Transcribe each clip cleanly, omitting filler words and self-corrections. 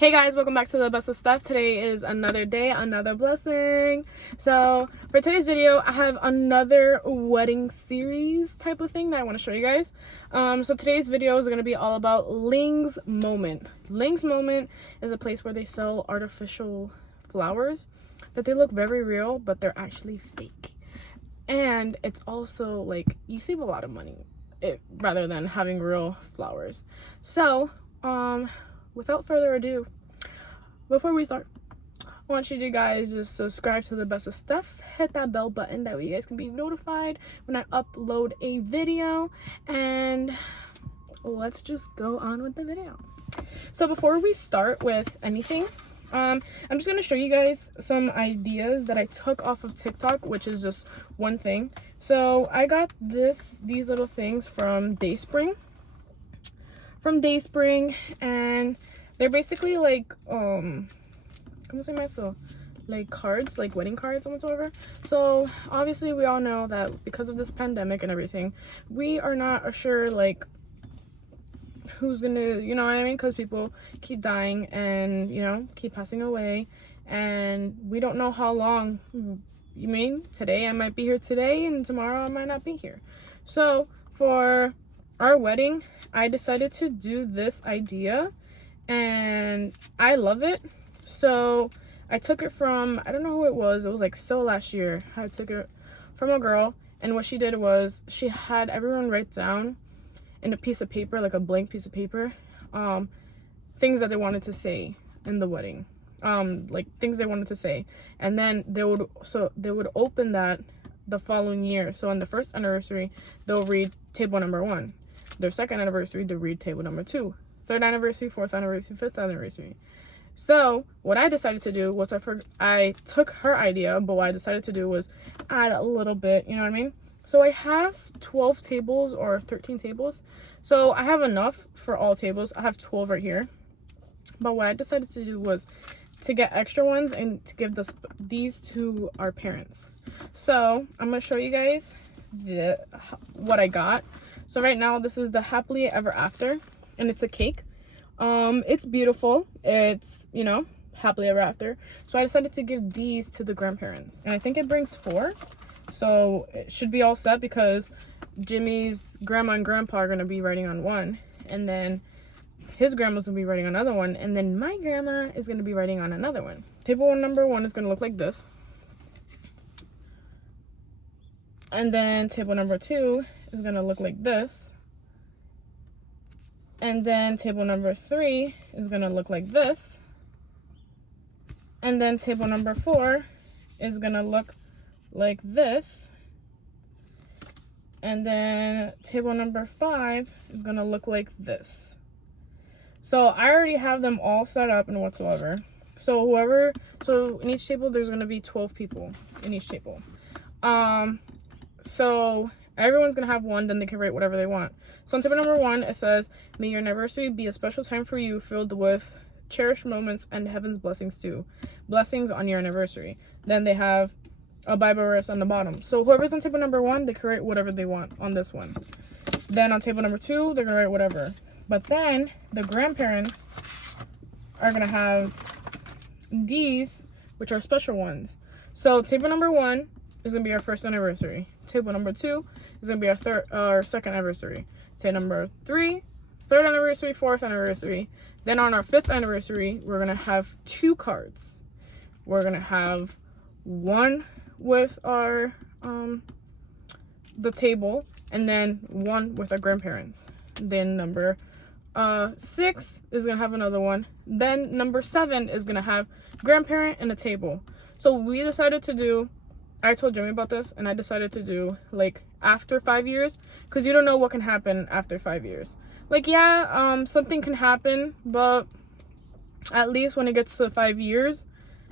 Hey guys, welcome back to the best of stuff. Today is another day, another blessing. So for today's video, I have another wedding series type of thing that I want to show you guys. So today's video is going to be all about Lings Moment. Lings Moment is a place where they sell artificial flowers that they look very real, but they're actually fake. And it's also like you save a lot of money rather than having real flowers. So without further ado, before we start, I want you to guys just subscribe to the best of stuff, hit that bell button, that way you guys can be notified when I upload a video, and let's just go on with the video. So before we start with anything, I'm just going to show you guys some ideas that I took off of TikTok, which is just one thing. So I got these little things from Dayspring, and they're basically like like cards, like wedding cards and whatsoever. So obviously we all know that because of this pandemic and everything, we are not sure like who's gonna, you know what I mean, because people keep dying and, you know, keep passing away, and we don't know how long. You mean today I might be here today and tomorrow I might not be here. So for our wedding, I decided to do this idea and I love it. So I took it from, I don't know who it was like still last year. I took it from a girl, and what she did was she had everyone write down in a piece of paper, like a blank piece of paper, things that they wanted to say in the wedding, like things they wanted to say, and then they would open that the following year. So on the first anniversary, they'll read table number 1. Their second anniversary, they'll read table number 2. Third anniversary, fourth anniversary, fifth anniversary. So what I decided to do was I took her idea, but what I decided to do was add a little bit, you know what I mean? So I have 12 tables or 13 tables. So I have enough for all tables. I have 12 right here. But what I decided to do was to get extra ones and to give these to our parents. So I'm going to show you guys what I got. So right now, this is the Happily Ever After, and it's a cake. It's beautiful. It's, you know, happily ever after. So I decided to give these to the grandparents, and I think it brings 4. So it should be all set because Jimmy's grandma and grandpa are going to be writing on one, and then his grandma's going to be writing on another one, and then my grandma is going to be writing on another one. Table number 1 is going to look like this. And then table number 2 is going to look like this. And then table number 3 is going to look like this. And then table number 4 is going to look like this. And then table number 5 is going to look like this. So I already have them all set up and whatsoever. So in each table, there's going to be 12 people in each table. So everyone's going to have one, then they can write whatever they want. So on table number 1, it says, "May your anniversary be a special time for you, filled with cherished moments and heaven's blessings too. Blessings on your anniversary." Then they have a Bible verse on the bottom. So whoever's on table number 1, they can write whatever they want on this one. Then on table number 2, they're going to write whatever. But then the grandparents are going to have these, which are special ones. So table number 1 is going to be our first anniversary. Table number 2 is going to be our second anniversary. Table number 3, third anniversary, fourth anniversary. Then on our 5th anniversary, we're going to have 2 cards. We're going to have one with our the table, and then one with our grandparents. Then number 6 is going to have another one. Then number 7 is going to have grandparent and a table. So we decided to do, I told Jimmy about this, and I decided to do like after 5 years, because you don't know what can happen after 5 years. Like, yeah, something can happen, but at least when it gets to 5 years,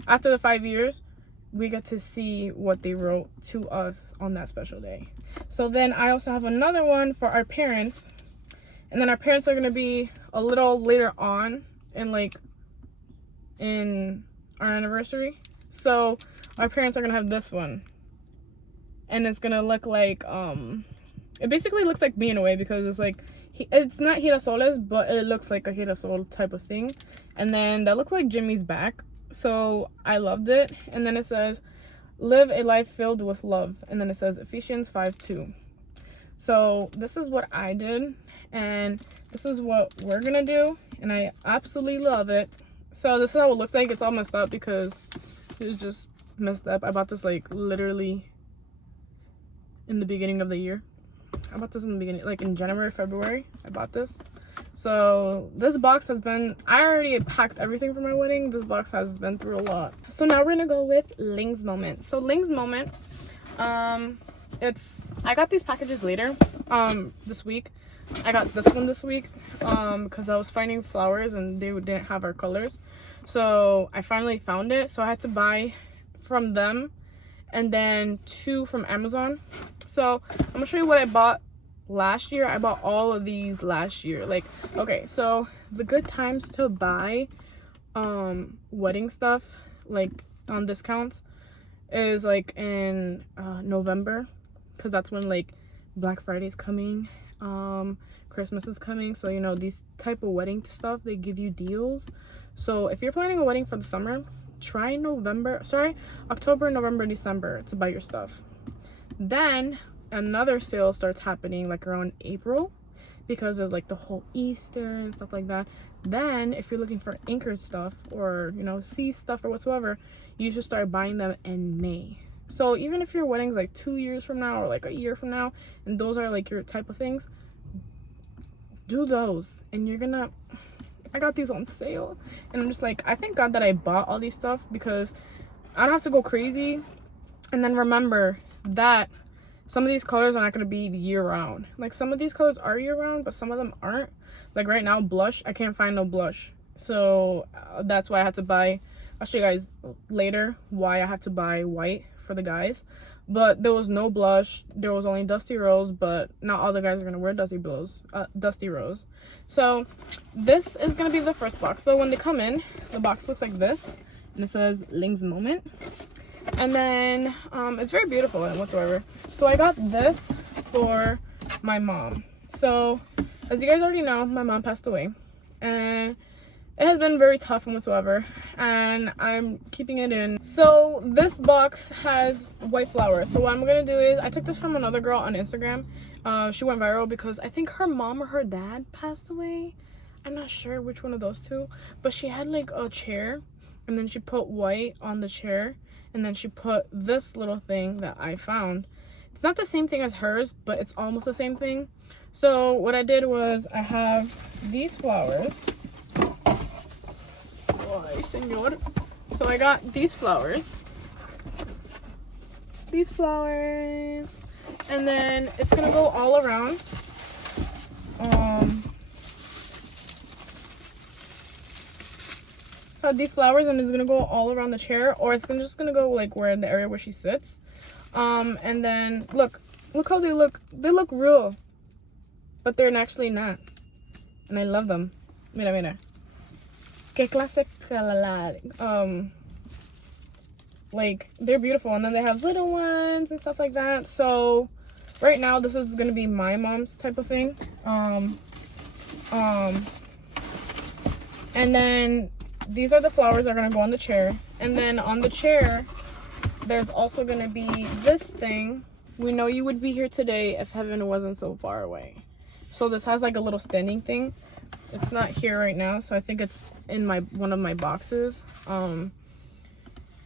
after the 5 years, we get to see what they wrote to us on that special day. So then I also have another one for our parents, and then our parents are going to be a little later on in our anniversary. So our parents are going to have this one, and it's going to look like It basically looks like me in a way, because it's like, it's not girasoles, but it looks like a girasol type of thing. And then that looks like Jimmy's back, so I loved it. And then it says, live a life filled with love. And then it says Ephesians 5:2. So this is what I did, and this is what we're gonna do, and I absolutely love it. So this is how it looks like. It's all messed up because it's just messed up. I bought this like literally in the beginning of the year. I bought this in the beginning, like in January, February, I bought this. So this box has been, I already packed everything for my wedding. This box has been through a lot. So now we're gonna go with Lings moment. So Lings moment, I got these packages later, this week. I got this one this week, because I was finding flowers and they didn't have our colors. So I finally found it. So I had to buy from them and then 2 from Amazon. So I'm gonna show you what I bought last year. I bought all of these last year. Like, okay, so the good times to buy wedding stuff like on discounts is like in November, because that's when like Black Friday's coming, Christmas is coming. So you know, these type of wedding stuff, they give you deals. So if you're planning a wedding for the summer, try October, November, December to buy your stuff. Then another sale starts happening like around April, because of like the whole Easter and stuff like that. Then if you're looking for anchored stuff, or you know, sea stuff or whatsoever, you should start buying them in May. So even if your wedding's like 2 years from now or like a year from now, and those are like your type of things, do those. And you're gonna, I got these on sale, and I'm just like, I thank God that I bought all these stuff, because I don't have to go crazy. And then remember that some of these colors are not going to be year round. Like, some of these colors are year round, but some of them aren't. Like right now, blush, I can't find no blush. So that's why I had to buy, I'll show you guys later why I had to buy white for the guys. But there was no blush. There was only Dusty Rose, but not all the guys are going to wear Dusty Rose. So this is going to be the first box. So when they come in, the box looks like this, and it says Lings moment. And then it's very beautiful and whatsoever. So I got this for my mom. So as you guys already know, my mom passed away, and it has been very tough and whatsoever, and I'm keeping it in. So this box has white flowers. So what I'm gonna do is, I took this from another girl on Instagram. She went viral because I think her mom or her dad passed away. I'm not sure which one of those two, but she had like a chair, and then she put white on the chair, and then she put this little thing that I found. It's not the same thing as hers, but it's almost the same thing. So what I did was, I have these flowers. Ay, señor. So I got these flowers. And then it's gonna go all around. So I have these flowers, and it's gonna go all around the chair, or it's just gonna go like where, in the area where she sits. And then look how they look. They look real, but they're actually not. And I love them. Mira. Que clase like, they're beautiful. And then they have little ones and stuff like that. So right now, this is gonna be my mom's type of thing. And then these are the flowers that are gonna go on the chair. And then on the chair, there's also gonna be this thing. We know you would be here today if heaven wasn't so far away. So this has like a little standing thing. It's not here right now, so I think it's in one of my boxes.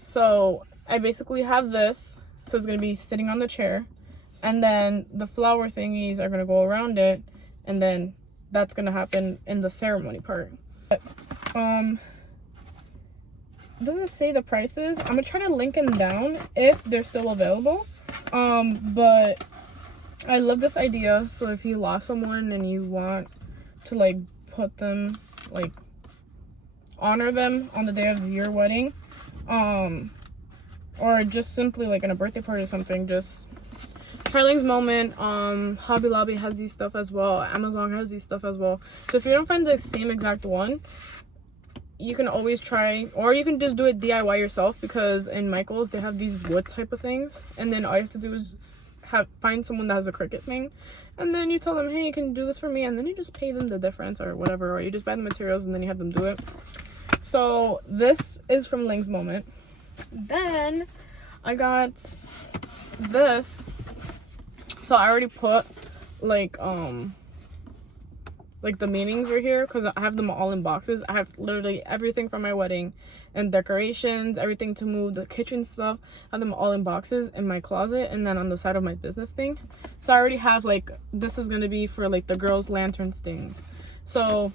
So I basically have this, so it's gonna be sitting on the chair, and then the flower thingies are gonna go around it, and then that's gonna happen in the ceremony part. But, it doesn't say the prices. I'm gonna try to link them down if they're still available. But I love this idea. So if you lost someone and you want to like put them, like honor them on the day of your wedding, or just simply like in a birthday party or something, just try Lings moment. Hobby Lobby has these stuff as well. Amazon has these stuff as well. So if you don't find the same exact one, you can always try, or you can just do it DIY yourself, because in Michael's they have these wood type of things, and then all you have to do is find someone that has a Cricut thing, And then you tell them, hey, you can do this for me, and then you just pay them the difference or whatever, or you just buy the materials and then you have them do it. So this is from Lings Moment. Then I got this. So I already put like the meanings right here because I have them all in boxes. I have literally everything from my wedding and decorations, everything to move, the kitchen stuff. I have them all in boxes in my closet and then on the side of my business thing. So I already have like, this is gonna be for like the girls' lantern things. So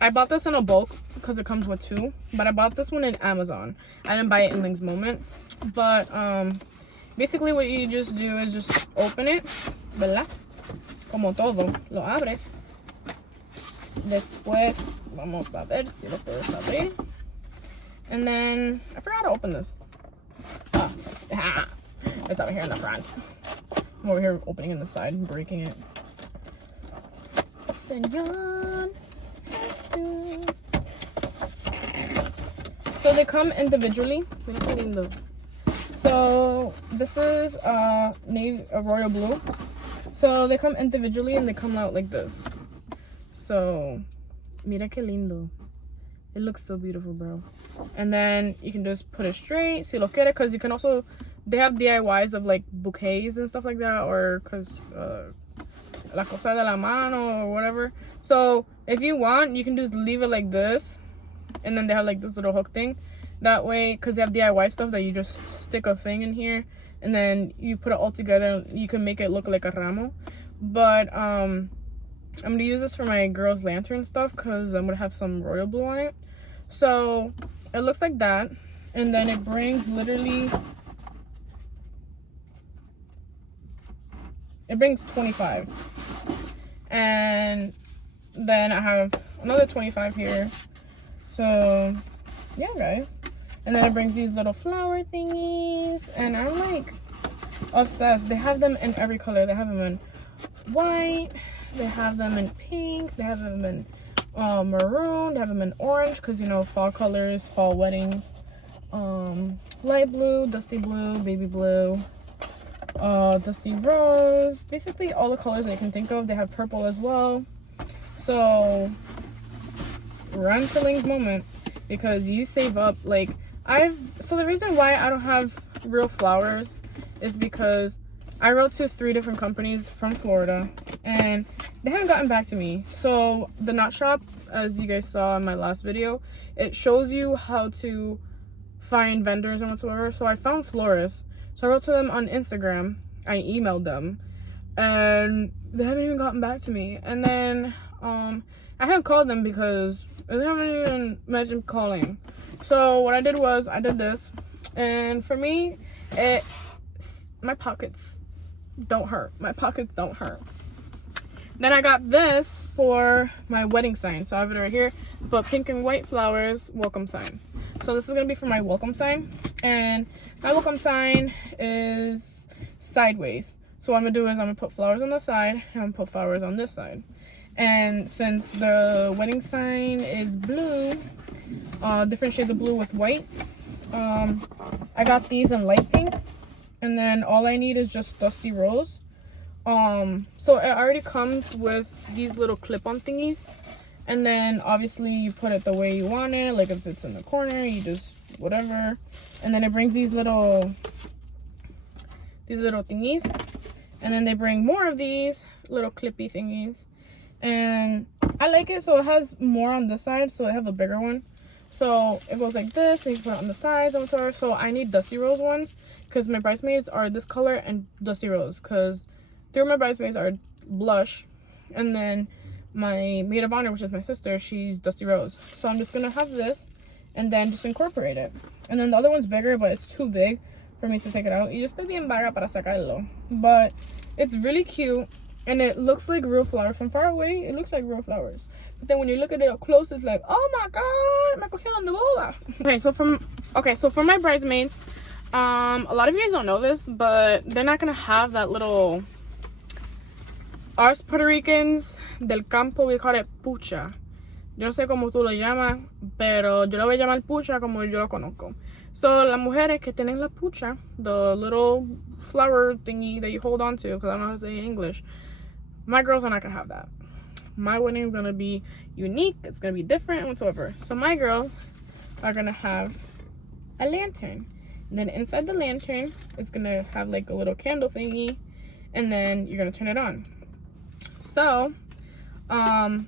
I bought this in a bulk because it comes with 2, but I bought this one in Amazon. I didn't buy it in Lings Moment. But basically what you just do is just open it, ¿verdad? Como todo, lo abres. Después vamos a ver si lo puedes abrir. And then I forgot to open this. It's over here in the front. I'm over here opening in the side and breaking it. Señor Jesus. So they come individually. So this is a royal blue. So they come individually and they come out like this. So mira que lindo. It looks so beautiful, bro. And then you can just put it straight, si lo quiere, because you can also, they have DIYs of like bouquets and stuff like that, or because la cosa de la mano or whatever. So if you want, you can just leave it like this, and then they have like this little hook thing. That way, because they have DIY stuff that you just stick a thing in here, and then you put it all together, you can make it look like a ramo. But I'm gonna use this for my girls' lantern stuff because I'm gonna have some royal blue on it. So it looks like that, and then it brings literally, it brings 25, and then I have another 25 here. So yeah, guys, and then it brings these little flower thingies, and I'm like obsessed. They have them in every color. They have them in white, they have them in pink, they have them in maroon, they have them in orange because, you know, fall colors, fall weddings. Light blue, dusty blue, baby blue, dusty rose, basically all the colors that you can think of. They have purple as well. So run to Lings Moment because you save up. Like so the reason why I don't have real flowers is because I wrote to 3 different companies from Florida and they haven't gotten back to me. So the Knot Shop, as you guys saw in my last video, it shows you how to find vendors and whatsoever. So I found florists. So I wrote to them on Instagram. I emailed them and they haven't even gotten back to me. And then I haven't called them because they haven't even mentioned calling. So what I did was I did this, and for me, my pockets don't hurt. My pockets don't hurt. Then I got this for my wedding sign. So I have it right here, but pink and white flowers, welcome sign. So this is gonna be for my welcome sign, and my welcome sign is sideways. So what I'm gonna do is I'm gonna put flowers on the side and I'm gonna put flowers on this side. And since the wedding sign is blue, different shades of blue with white, I got these in light pink. And then all I need is just dusty rose. So it already comes with these little clip-on thingies, and then obviously you put it the way you want it. Like if it's in the corner, you just whatever. And then it brings these little thingies, and then they bring more of these little clippy thingies. And I like it, so it has more on this side, so I have a bigger one. So it goes like this, and you put it on the sides and whatever. So I need dusty rose ones because my bridesmaids are this color and dusty rose, because 3 of my bridesmaids are blush, and then my maid of honor, which is my sister, she's dusty rose. So I'm just gonna have this and then just incorporate it. And then the other one's bigger, but it's too big for me to take it out. Y yo estoy bien vaga para sacarlo, but it's really cute and it looks like real flowers. From far away, it looks like real flowers. But then when you look at it up close, it's like, oh my god, me cogieron de boba. Okay, so for my bridesmaids, a lot of you guys don't know this, but they're not gonna have that little, us Puerto Ricans del campo, we call it pucha. Yo no sé cómo tú lo llamas, pero yo lo voy a llamar pucha como yo lo conozco. So las mujeres que tienen la pucha, the little flower thingy that you hold on to, because I don't know how to say it in English, My girls are not gonna have that. My wedding is gonna be unique. It's gonna be different and whatsoever. So my girls are gonna have a lantern. And then inside the lantern, it's gonna have like a little candle thingy. And then you're gonna turn it on. So, I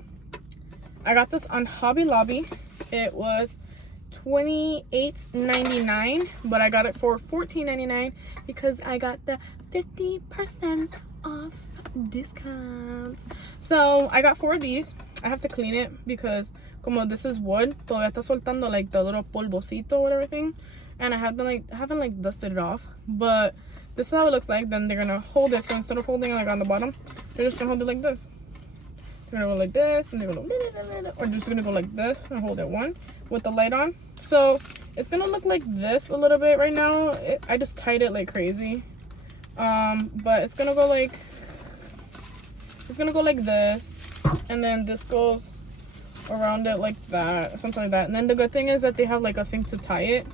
got this on Hobby Lobby. It was $28.99, but I got it for $14.99 because I got the 50% off discount. So I got 4 of these. I have to clean it because como this is wood, todavía está soltando like the little polvocito whatever thing, and I haven't dusted it off. But this is how it looks like. Then they're gonna hold it. So instead of holding it like on the bottom, they're just gonna hold it like this. They're gonna go like this, and they're gonna go, or just gonna go like this and hold it one with the light on. So it's gonna look like this a little bit right now. I just tied it like crazy, but it's gonna go like this, and then this goes around it like that, or something like that. And then the good thing is that they have like a thing to tie it,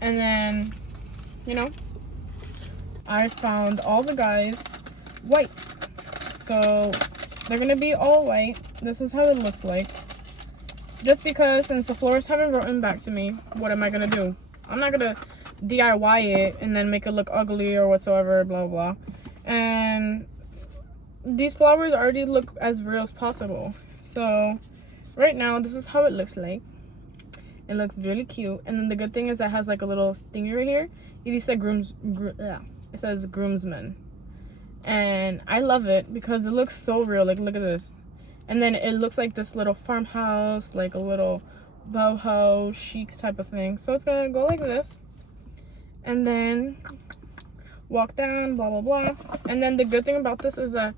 and then I found all the guys whites, so they're gonna be all white. This is how it looks like. Just because since the florists haven't written back to me, what am I gonna do? I'm not gonna DIY it and then make it look ugly or whatsoever, blah blah. And these flowers already look as real as possible. So right now this is how it looks like. It looks really cute. And then the good thing is that it has like a little thingy right here. It says groomsmen. And I love it because it looks so real. Like, look at this. And then it looks like this little farmhouse, like a little boho chic type of thing. So it's gonna go like this, and then walk down, blah blah blah. And then the good thing about this is that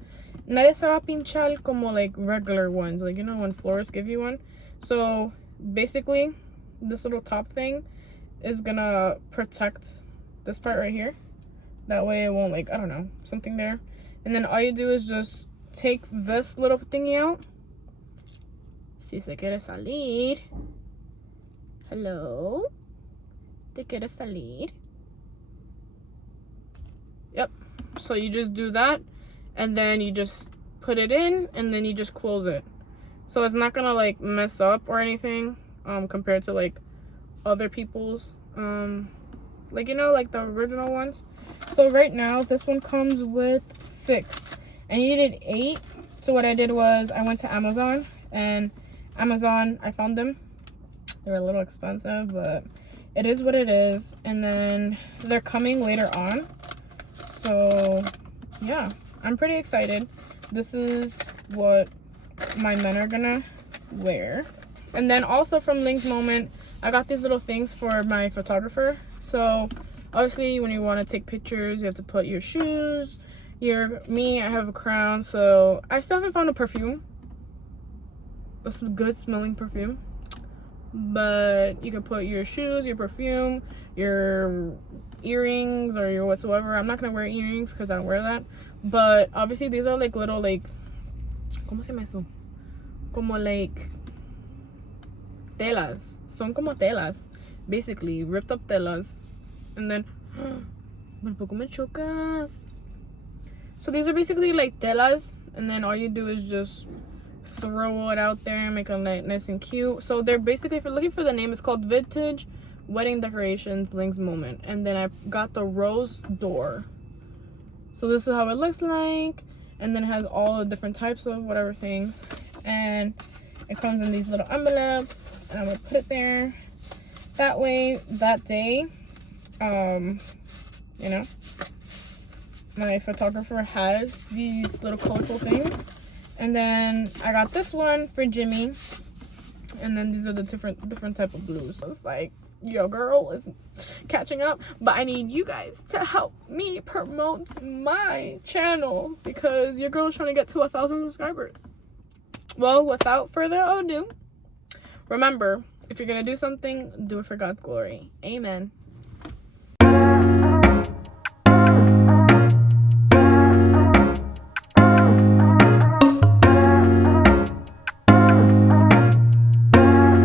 nadie se va a pinchar como like regular ones, like when florists give you one. So basically this little top thing is gonna protect this part right here. That way it won't like, I don't know, something there. And then all you do is just take this little thingy out. Si se quiere salir. Hello? ¿Te quieres salir? Yep. So you just do that, and then you just put it in, and then you just close it. So it's not gonna like mess up or anything, compared to like other people's, like like the original ones. So right now this one comes with 6. I needed 8. So what I did was I went to Amazon, and I found them. They were a little expensive, but it is what it is. And then they're coming later on. So yeah, I'm pretty excited. This is what my men are gonna wear. And then also from Lings Moment, I got these little things for my photographer. So obviously when you want to take pictures, you have to put your shoes. I have a crown, so I still haven't found a perfume. It's a good smelling perfume. But you can put your shoes, your perfume, your earrings, or your whatsoever. I'm not gonna wear earrings because I don't wear that. But obviously these are like little like, ¿cómo se llama eso? Como like telas. Son como telas. Basically, ripped up telas. And then, por poco me chocas. So these are basically like telas, and then all you do is just throw it out there and make it nice and cute. So they're basically, if you're looking for the name, it's called Vintage Wedding Decorations Lings Moment. And then I got the rose door. So this is how it looks like, and then it has all the different types of whatever things, and it comes in these little envelopes, and I'm gonna put it there. That way, that day, my photographer has these little colorful things. And then I got this one for Jimmy, and then these are the different type of blues. So it's like, your girl is catching up, but I need you guys to help me promote my channel because your girl is trying to get to 1,000 subscribers. Well, without further ado, remember, if you're gonna do something, do it for God's glory. Amen.